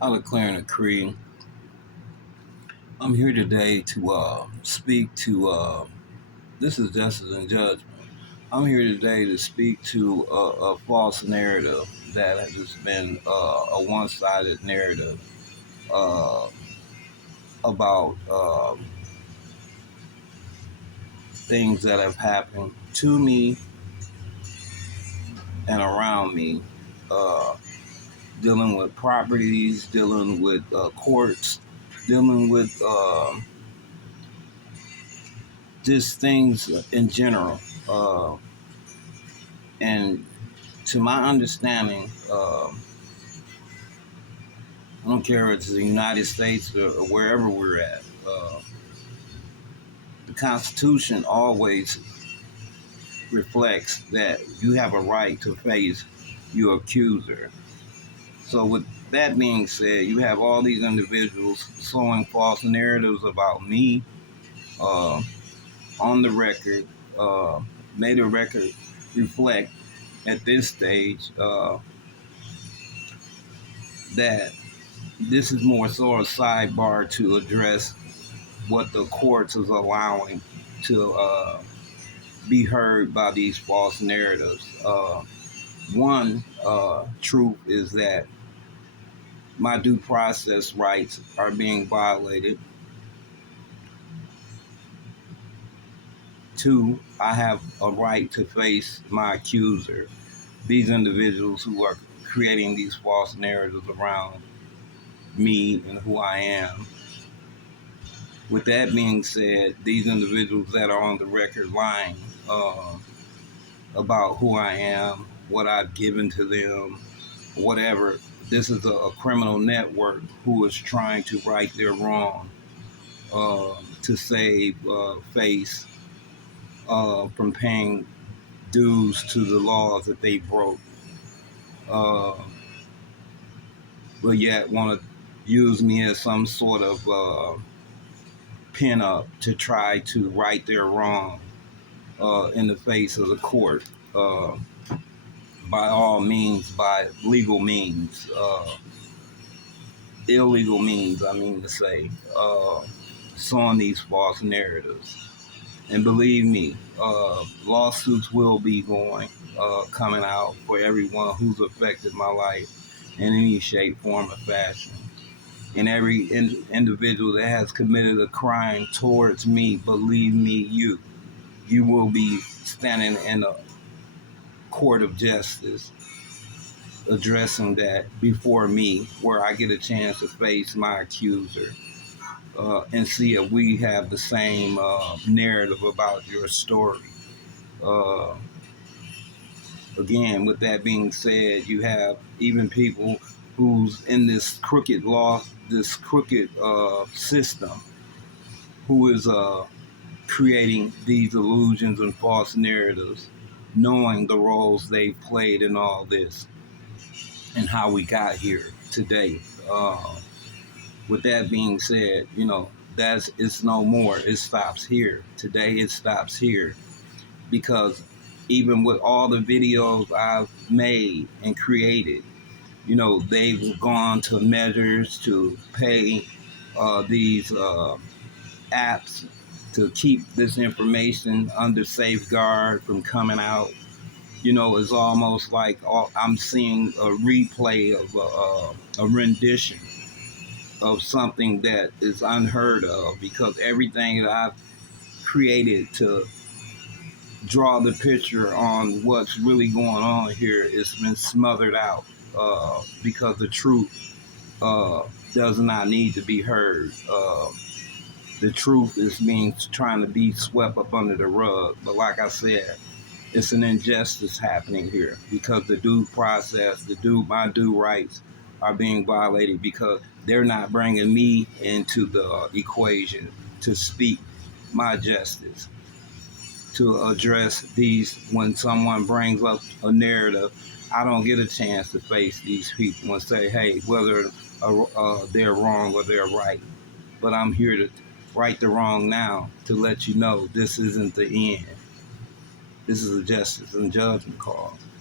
I declare and decree. I'm here today to speak to. This is Justice and Judgment. I'm here today to speak to a false narrative that has been a one-sided narrative uh, about things that have happened to me and around me, uh, dealing with properties, dealing with courts, dealing with just things in general. Uh, and to my understanding, I don't care if it's the United States or wherever we're at, the Constitution always reflects that you have a right to face your accuser. So, with that being said, you have all these individuals sowing false narratives about me uh, on the record, made a record reflect at this stage that this is more so a sidebar to address what the courts is allowing to be heard by these false narratives. One truth is that my due process rights are being violated. Two, I have a right to face my accuser. These individuals who are creating these false narratives around me and who I am. With that being said, these individuals that are on the record lying about who I am, what I've given to them, whatever, this is a criminal network who is trying to right their wrong, to save face from paying dues to the laws that they broke, uh, but yet want to use me as some sort of pin-up to try to right their wrong in the face of the court, by all means, by legal means, illegal means, I mean to say, sowing these false narratives. And believe me, lawsuits will be coming out for everyone who's affected my life in any shape, form, or fashion. And every individual that has committed a crime towards me, believe me, you will be standing in a court of justice addressing that before me, where I get a chance to face my accuser and see if we have the same narrative about your story. Uh, Again, with that being said, you have even people who's in this crooked law, this crooked system, who is creating these illusions and false narratives, knowing the roles they've played in all this and how we got here today. With that being said, it's no more. It stops here. Today it stops here because even with all the videos I've made and created, they've gone to measures to pay these apps to keep this information under safeguard from coming out. It's almost like I'm seeing a replay of a rendition of something that is unheard of, because everything that I've created to draw the picture on what's really going on here has been smothered out, because the truth does not need to be heard. The truth is trying to be swept up under the rug. But like I said, it's an injustice happening here because the due process, my due rights are being violated because they're not bringing me into the equation to speak my justice, to address these. When someone brings up a narrative, I don't get a chance to face these people and say, hey, whether they're wrong or they're right. But I'm here to right the wrong now, to let you know this isn't the end. This is a justice and judgment call.